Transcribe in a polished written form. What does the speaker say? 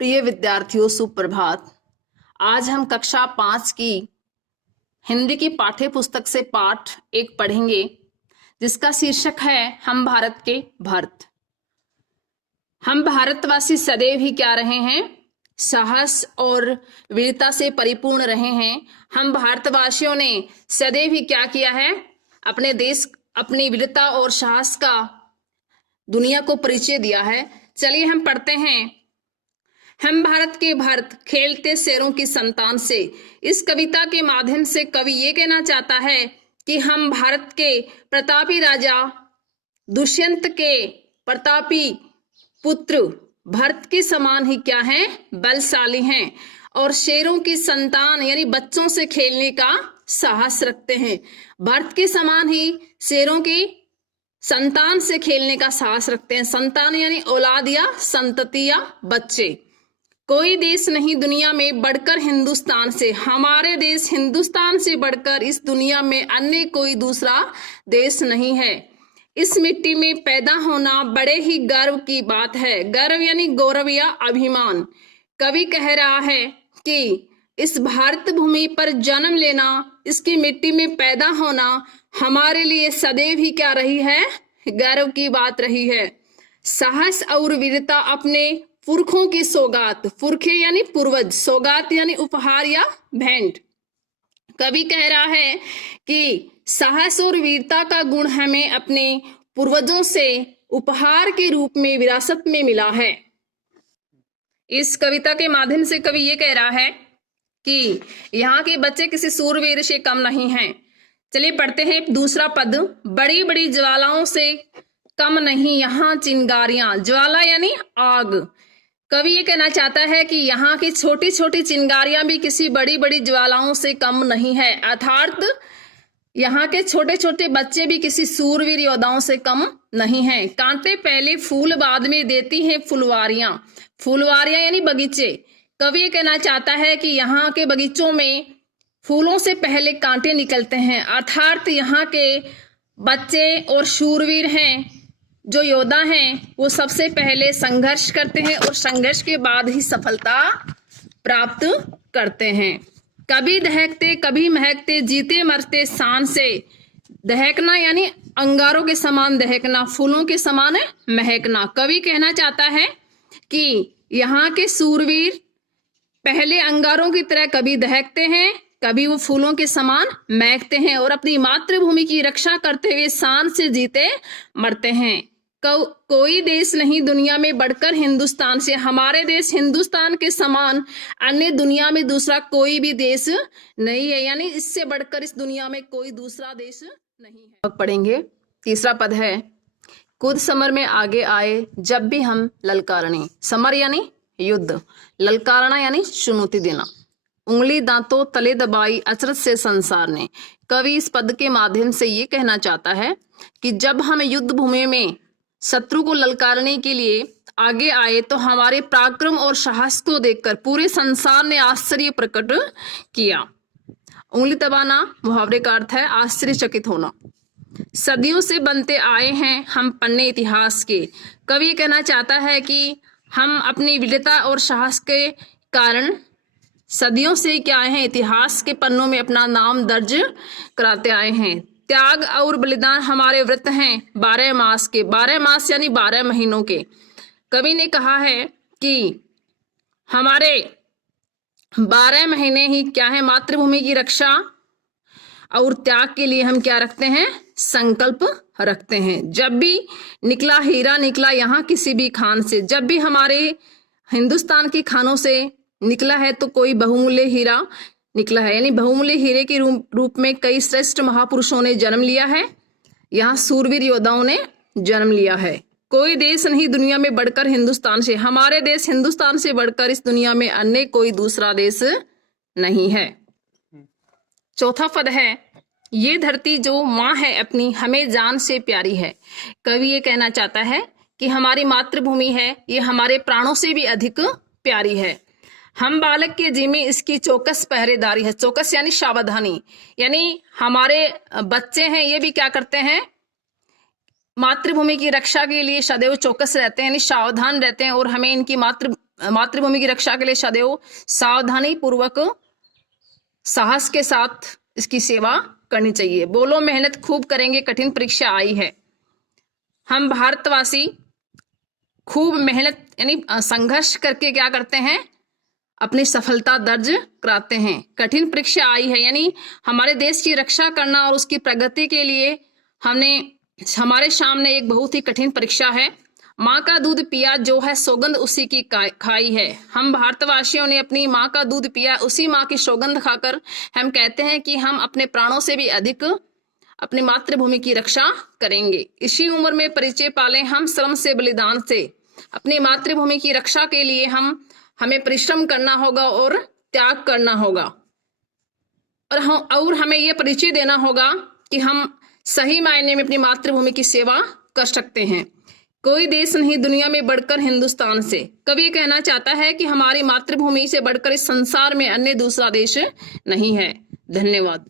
प्रिय विद्यार्थियों, सुप्रभात। आज हम कक्षा 5 की हिंदी की पाठ्य पुस्तक से पाठ 1 पढ़ेंगे, जिसका शीर्षक है हम भारत के भरत। हम भारतवासी सदैव ही क्या रहे हैं? साहस और वीरता से परिपूर्ण रहे हैं। हम भारतवासियों ने सदैव ही क्या किया है? अपने देश, अपनी वीरता और साहस का दुनिया को परिचय दिया है। चलिए हम पढ़ते हैं। हम भारत के भरत, खेलते शेरों की संतान से। इस कविता के माध्यम से कवि ये कहना चाहता है कि हम भारत के प्रतापी राजा दुष्यंत के प्रतापी पुत्र भरत के समान ही क्या हैं? बलशाली हैं और शेरों की संतान यानी बच्चों से खेलने का साहस रखते हैं। भरत के समान ही शेरों की संतान से खेलने का साहस रखते हैं। संतान यानी औलाद या संतति या बच्चे। कोई देश नहीं दुनिया में बढ़कर हिंदुस्तान से। हमारे देश हिंदुस्तान से बढ़कर इस दुनिया में अन्य कोई दूसरा देश नहीं है। इस मिट्टी में पैदा होना बड़े ही गर्व की बात है। गर्व यानी गौरव या अभिमान। कवि कह रहा है कि इस भारत भूमि पर जन्म लेना, इसकी मिट्टी में पैदा होना हमारे लिए सदैव ही क्या रही है? गर्व की बात रही है। साहस और वीरता अपने पुरखों की सौगात। पुरखे यानी पूर्वज, सौगात यानी उपहार या भेंट। कवि कह रहा है कि साहस और वीरता का गुण हमें अपने पूर्वजों से उपहार के रूप में विरासत में मिला है। इस कविता के माध्यम से कवि ये कह रहा है कि यहाँ के बच्चे किसी सूरवीर से कम नहीं हैं। चलिए पढ़ते हैं दूसरा पद। बड़ी बड़ी ज्वालाओं से कम नहीं यहाँ चिंगारियां। ज्वाला यानी आग। कवि ये कहना चाहता है कि यहाँ की छोटी छोटी चिंगारियां भी किसी बड़ी बड़ी ज्वालाओं से कम नहीं है। अर्थात यहाँ के छोटे छोटे बच्चे भी किसी सूरवीर योद्धाओं से कम नहीं हैं। कांटे पहले फूल बाद में देती हैं फुलवारियां। फुलवारियां यानी बगीचे। कवि ये कहना चाहता है कि यहाँ के बगीचों में फूलों से पहले कांटे निकलते हैं। अर्थात यहाँ के बच्चे और शूरवीर हैं, जो योद्धा हैं, वो सबसे पहले संघर्ष करते हैं और संघर्ष के बाद ही सफलता प्राप्त करते हैं। कभी दहकते कभी महकते, जीते मरते शान से। दहकना यानी अंगारों के समान दहकना, फूलों के समान महकना। कवि कहना चाहता है कि यहाँ के सूरवीर पहले अंगारों की तरह कभी दहकते हैं, कभी वो फूलों के समान महकते हैं और अपनी मातृभूमि की रक्षा करते हुए शान से जीते मरते हैं। कोई देश नहीं दुनिया में बढ़कर हिंदुस्तान से। हमारे देश हिंदुस्तान के समान अन्य दुनिया में दूसरा कोई भी देश नहीं है, यानी इससे बढ़कर इस दुनिया में कोई दूसरा देश नहीं है। अब पढ़ेंगे तीसरा पद है। खुद समर में आगे आए जब भी हम ललकारने। समर यानी युद्ध, ललकारना यानी चुनौती देना। उंगली दांतों तले दबाई अचरज से संसार ने। कवि इस पद के माध्यम से ये कहना चाहता है कि जब हम युद्ध भूमि में शत्रु को ललकारने के लिए आगे आए तो हमारे पराक्रम और साहस को देखकर पूरे संसार ने आश्चर्य प्रकट किया। उंगली दबाना मुहावरे का अर्थ है आश्चर्यचकित होना। सदियों से बनते आए हैं हम पन्ने इतिहास के। कवि कहना चाहता है कि हम अपनी वीरता और साहस के कारण सदियों से क्या आए हैं? इतिहास के पन्नों में अपना नाम दर्ज कराते आए हैं। त्याग और बलिदान हमारे व्रत हैं 12 मास के। 12 मास यानी 12 महीनों के। कवि ने कहा है कि हमारे 12 महीने ही क्या है? मातृभूमि की रक्षा और त्याग के लिए हम क्या रखते हैं? संकल्प रखते हैं। जब भी निकला हीरा निकला यहाँ किसी भी खान से। जब भी हमारे हिंदुस्तान की खानों से निकला है तो कोई बहुमूल्य हीरा निकला है, यानी बहुमूल्य हीरे के रूप में कई श्रेष्ठ महापुरुषों ने जन्म लिया है। यहाँ सूरवीर योद्धाओं ने जन्म लिया है। कोई देश नहीं दुनिया में बढ़कर हिंदुस्तान से। हमारे देश हिंदुस्तान से बढ़कर इस दुनिया में अन्य कोई दूसरा देश नहीं है। चौथा पद है। ये धरती जो माँ है अपनी हमें जान से प्यारी है। कवि ये कहना चाहता है कि हमारी मातृभूमि है, ये हमारे प्राणों से भी अधिक प्यारी है। हम बालक के जी में इसकी चौकस पहरेदारी है। चौकस यानी सावधानी, यानी हमारे बच्चे हैं ये भी क्या करते हैं? मातृभूमि की रक्षा के लिए सदैव चौकस रहते हैं, यानी सावधान रहते हैं और हमें इनकी मातृभूमि की रक्षा के लिए सदैव सावधानी पूर्वक साहस के साथ इसकी सेवा करनी चाहिए। बोलो मेहनत खूब करेंगे, कठिन परीक्षा आई है। हम भारतवासी खूब मेहनत यानी संघर्ष करके क्या करते हैं, अपनी सफलता दर्ज कराते हैं। कठिन परीक्षा आई है यानी हमारे देश की रक्षा करना और उसकी प्रगति के लिए हमारे सामने एक बहुत ही कठिन परीक्षा है। माँ का दूध पिया जो है सौगंध उसी की खाई है। हम भारतवासियों ने अपनी माँ का दूध पिया, उसी माँ की सौगंध खाकर हम कहते हैं कि हम अपने प्राणों से भी अधिक अपनी मातृभूमि की रक्षा करेंगे। इसी उम्र में परिचय पाले हम श्रम से बलिदान से। अपनी मातृभूमि की रक्षा के लिए हमें परिश्रम करना होगा और त्याग करना होगा, और हमें यह परिचय देना होगा कि हम सही मायने में अपनी मातृभूमि की सेवा कर सकते हैं। कोई देश नहीं दुनिया में बढ़कर हिंदुस्तान से। कवि कहना चाहता है कि हमारी मातृभूमि से बढ़कर इस संसार में अन्य दूसरा देश नहीं है। धन्यवाद।